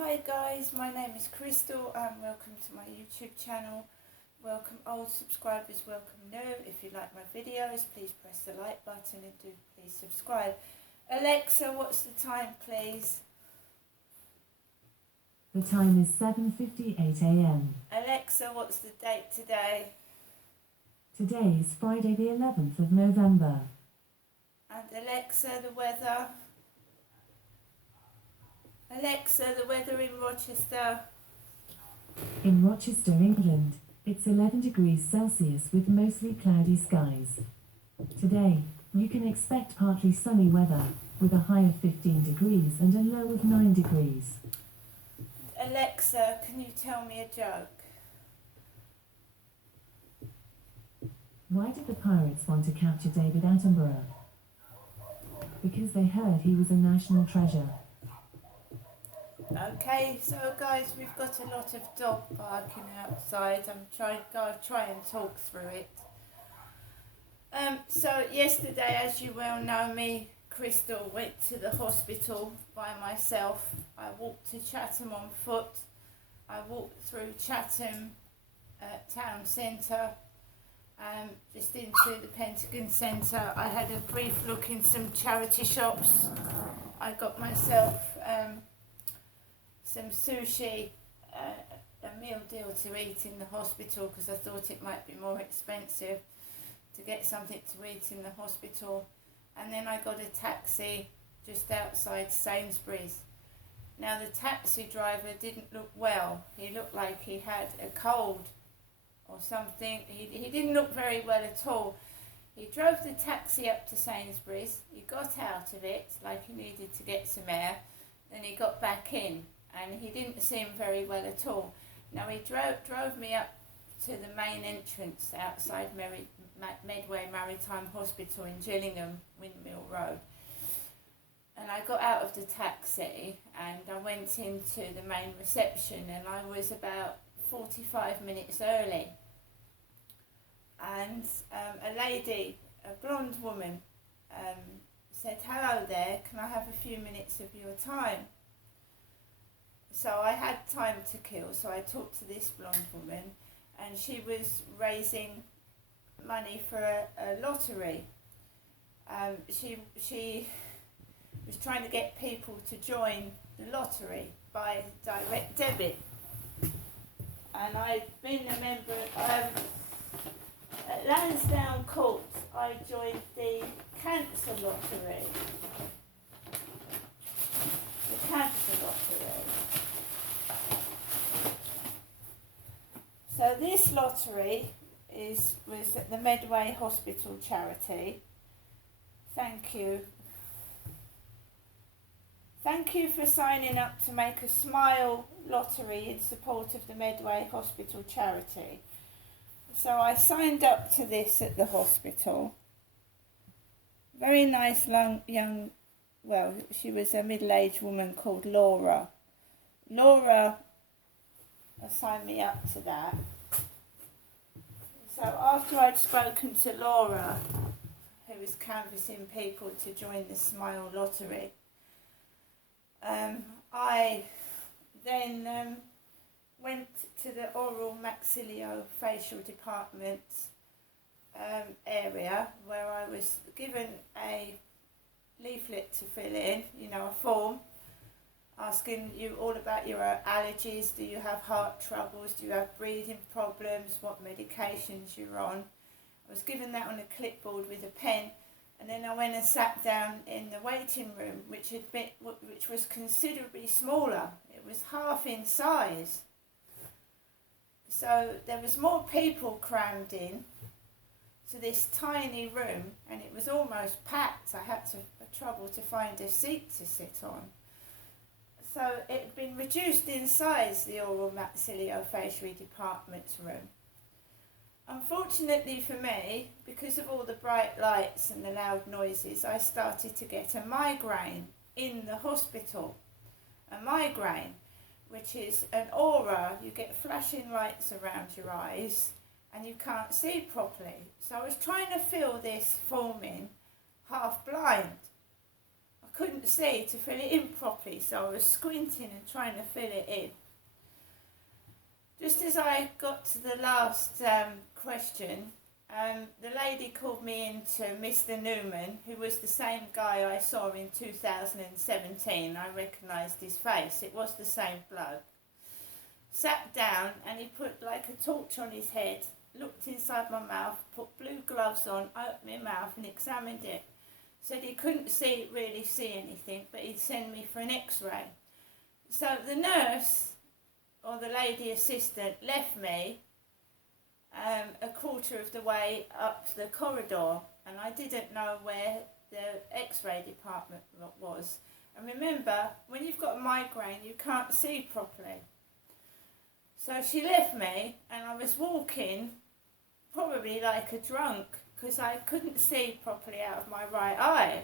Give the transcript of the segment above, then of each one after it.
Hi guys, my name is Crystal and welcome to my YouTube channel. Welcome old subscribers, welcome new. If you like my videos, please press the like button and do please subscribe. Alexa, what's the time please? The time is 7:58 a.m. Alexa, what's the date today? Today is Friday the 11th of November. And Alexa, the weather? Alexa, the weather in Rochester? In Rochester, England, it's 11 degrees Celsius with mostly cloudy skies. Today, you can expect partly sunny weather, with a high of 15 degrees and a low of 9 degrees. Alexa, can you tell me a joke? Why did the pirates want to capture David Attenborough? Because they heard he was a national treasure. Okay, so guys, we've got a lot of dog barking outside. I'll try and talk through it. So yesterday, as you well know, me, Crystal, went to the hospital by myself. I walked to Chatham on foot. I walked through Chatham town centre, just into the Pentagon Centre. I had a brief look in some charity shops. I got myself some sushi, a meal deal to eat in the hospital because I thought it might be more expensive to get something to eat in the hospital. And then I got a taxi just outside Sainsbury's. Now the taxi driver didn't look well. He looked like he had a cold or something. He didn't look very well at all. He drove the taxi up to Sainsbury's. He got out of it like he needed to get some air. Then he got back in. And he didn't seem very well at all. Now he drove me up to the main entrance outside Medway Maritime Hospital in Gillingham, Windmill Road. And I got out of the taxi and I went into the main reception and I was about 45 minutes early. And a lady, a blonde woman, said, "Hello there, can I have a few minutes of your time?" So I had time to kill, so I talked to this blonde woman and she was raising money for a lottery. She was trying to get people to join the lottery by direct debit. And I'd been a member at Lansdowne Court. I joined the cancer lottery. The cancer lottery. So this lottery was at the Medway Hospital charity. Thank you. Thank you for signing up to make a smile lottery in support of the Medway Hospital charity. So I signed up to this at the hospital. Very nice she was a middle-aged woman called Laura. Laura signed me up to that. So after I'd spoken to Laura, who was canvassing people to join the Smile Lottery, I then went to the oral maxillofacial department area where I was given a leaflet to fill in, a form asking you all about your allergies. Do you have heart troubles? Do you have breathing problems? What medications you're on? I was given that on a clipboard with a pen, and then I went and sat down in the waiting room, which was considerably smaller. It was half in size. So there was more people crammed in to this tiny room, and it was almost packed. I had trouble to find a seat to sit on. So it had been reduced in size, the oral maxillofacial department's room. Unfortunately for me, because of all the bright lights and the loud noises, I started to get a migraine in the hospital. A migraine, which is an aura. You get flashing lights around your eyes and you can't see properly. So I was trying to fill this form in half blind. I couldn't see to fill it in properly, so I was squinting and trying to fill it in. Just as I got to the last question, the lady called me in to Mr. Newman, who was the same guy I saw in 2017. I recognised his face. It was the same bloke. Sat down and he put like a torch on his head, looked inside my mouth, put blue gloves on, opened my mouth and examined it. Said he couldn't really see anything, but he'd send me for an x-ray. So the nurse, or the lady assistant, left me a quarter of the way up the corridor, and I didn't know where the x-ray department was. And remember, when you've got a migraine, you can't see properly. So she left me, and I was walking probably like a drunk, because I couldn't see properly out of my right eye,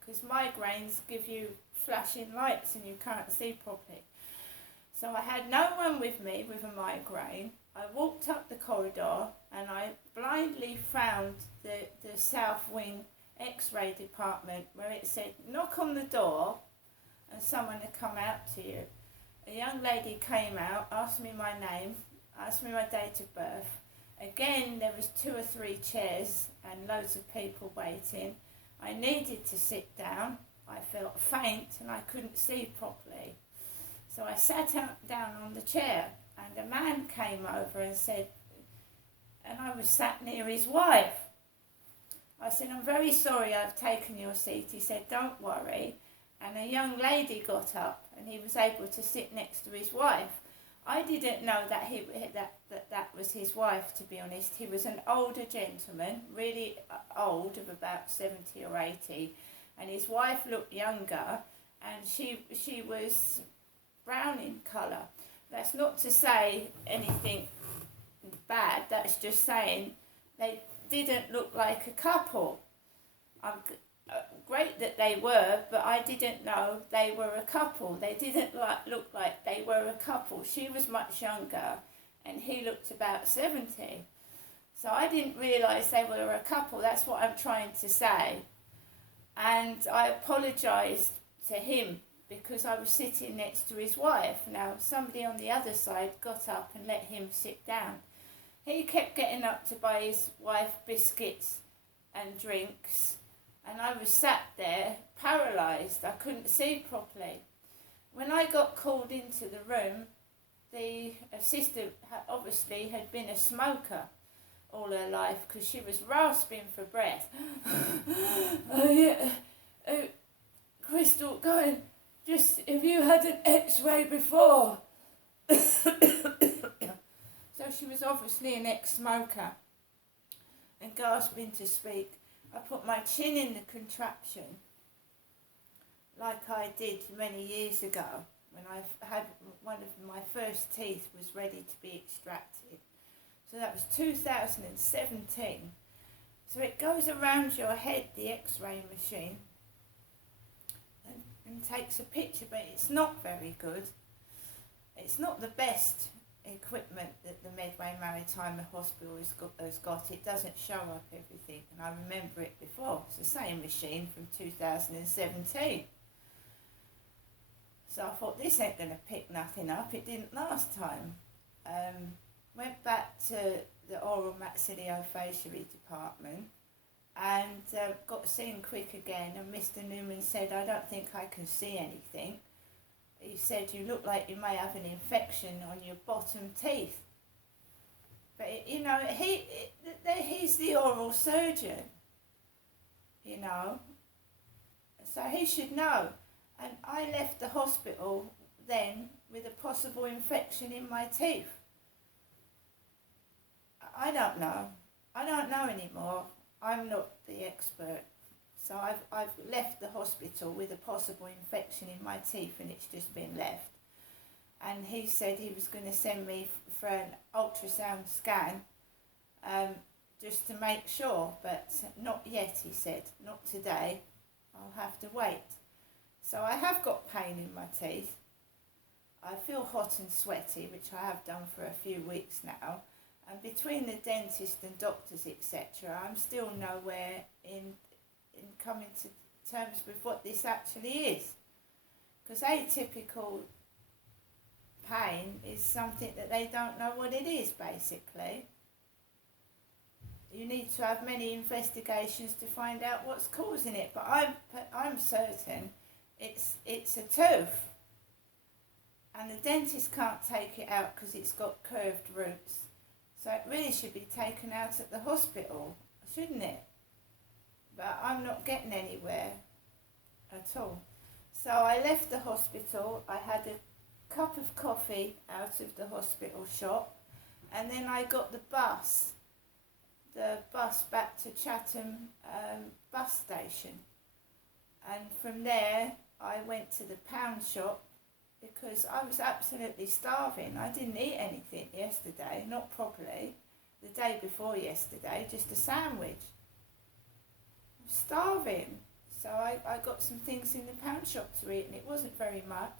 because migraines give you flashing lights and you can't see properly. So I had no one with me with a migraine. I walked up the corridor and I blindly found the south wing x-ray department, where it said knock on the door and someone had come out to you. A young lady came out, asked me my name, asked me my date of birth. Again, there was 2 or 3 chairs and loads of people waiting. I needed to sit down. I felt faint and I couldn't see properly. So I sat down on the chair, and a man came over and said, and I was sat near his wife. I said, I'm very sorry I've taken your seat. He said, don't worry. And a young lady got up and he was able to sit next to his wife. I didn't know that that was his wife, to be honest. He was an older gentleman, really old, of about 70 or 80, and his wife looked younger, and she was brown in colour. That's not to say anything bad, that's just saying they didn't look like a couple. Great that they were, but I didn't know they were a couple. They didn't look like they were a couple. She was much younger and he looked about 70. So I didn't realise they were a couple. That's what I'm trying to say. And I apologised to him because I was sitting next to his wife. Now, somebody on the other side got up and let him sit down. He kept getting up to buy his wife biscuits and drinks, and I was sat there paralysed. I couldn't see properly. When I got called into the room, the assistant obviously had been a smoker all her life because she was rasping for breath. Crystal, going, just if you had an x-ray before. So she was obviously an ex-smoker and gasping to speak. I put my chin in the contraption like I did many years ago when I had one of my first teeth was ready to be extracted. So that was 2017. So it goes around your head, the x-ray machine, and takes a picture, but it's not very good. It's not the best equipment that the Medway Maritime Hospital has got. It doesn't show up everything, and I remember it before. It's the same machine from 2017. So I thought, this ain't going to pick nothing up. It didn't last time. Went back to the oral maxillofacial department and got seen quick again, and Mr. Newman said, I don't think I can see anything. He said, you look like you may have an infection on your bottom teeth. But, you know, he's the oral surgeon, you know, so he should know. And I left the hospital then with a possible infection in my teeth. I don't know. I don't know anymore. I'm not the expert. So I've left the hospital with a possible infection in my teeth, and it's just been left. And he said he was going to send me for an ultrasound scan just to make sure, but not yet, he said. Not today. I'll have to wait. So I have got pain in my teeth. I feel hot and sweaty, which I have done for a few weeks now. And between the dentist and doctors, etc., I'm still nowhere in coming terms with what this actually is. Because atypical pain is something that they don't know what it is, basically. You need to have many investigations to find out what's causing it, but I'm certain it's a tooth, and the dentist can't take it out because it's got curved roots. So it really should be taken out at the hospital, shouldn't it? But I'm not getting anywhere at all. So I left the hospital. I had a cup of coffee out of the hospital shop, and then I got the bus back to Chatham bus station. And from there I went to the pound shop because I was absolutely starving. I didn't eat anything yesterday, not properly. The day before yesterday, just a sandwich. I'm starving. So I got some things in the pound shop to eat, and it wasn't very much.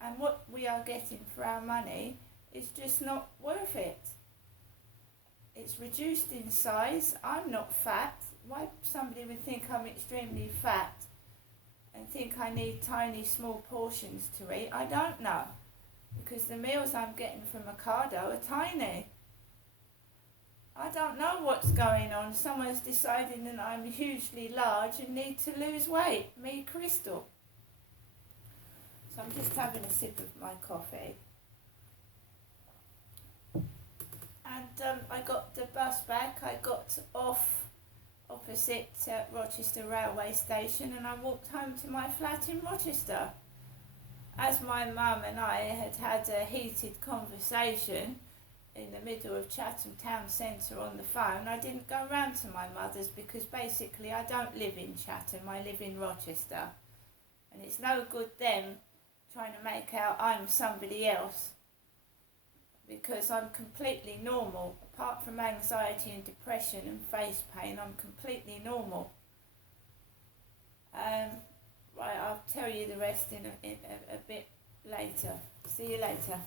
And what we are getting for our money is just not worth it. It's reduced in size. I'm not fat. Why somebody would think I'm extremely fat and think I need tiny small portions to eat, I don't know. Because the meals I'm getting from Ocado are tiny. I don't know what's going on. Someone's deciding that I'm hugely large and need to lose weight. Me, Crystal. So I'm just having a sip of my coffee. And I got the bus back. I got off opposite Rochester railway station, and I walked home to my flat in Rochester. As my mum and I had a heated conversation in the middle of Chatham town centre on the phone, I didn't go round to my mother's because basically I don't live in Chatham, I live in Rochester. And it's no good them trying to make out I'm somebody else, because I'm completely normal. Apart from anxiety and depression and face pain, I'm completely normal. Right, I'll tell you the rest in a bit later. See you later.